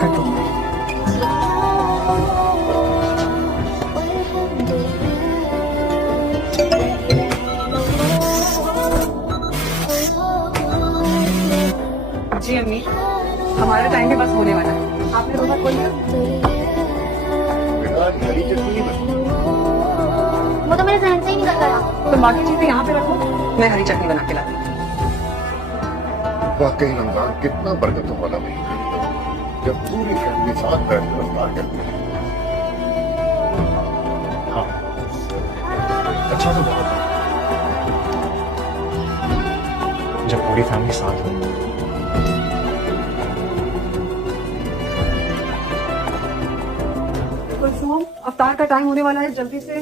कर दो। जी अम्मी, हमारा टाइम भी बस होने वाला है। आपने रोजा खोल लिया? बेटा, हरी चटनी नहीं बनी। वो तो मेरे जहन से ही निकल गया। तो बाकी चीजें यहाँ पे रखो, मैं हरी चटनी बना के लाती हूँ। वाकई रमजान कितना बरकतों वाला महीना है, जब पूरी फैमिली साथ बैठकर इफ्तार करती है। हाँ, अच्छा तो बहुत है जब पूरी फैमिली साथ हो। कुलसुम, अफ्तार का टाइम होने वाला है, जल्दी से।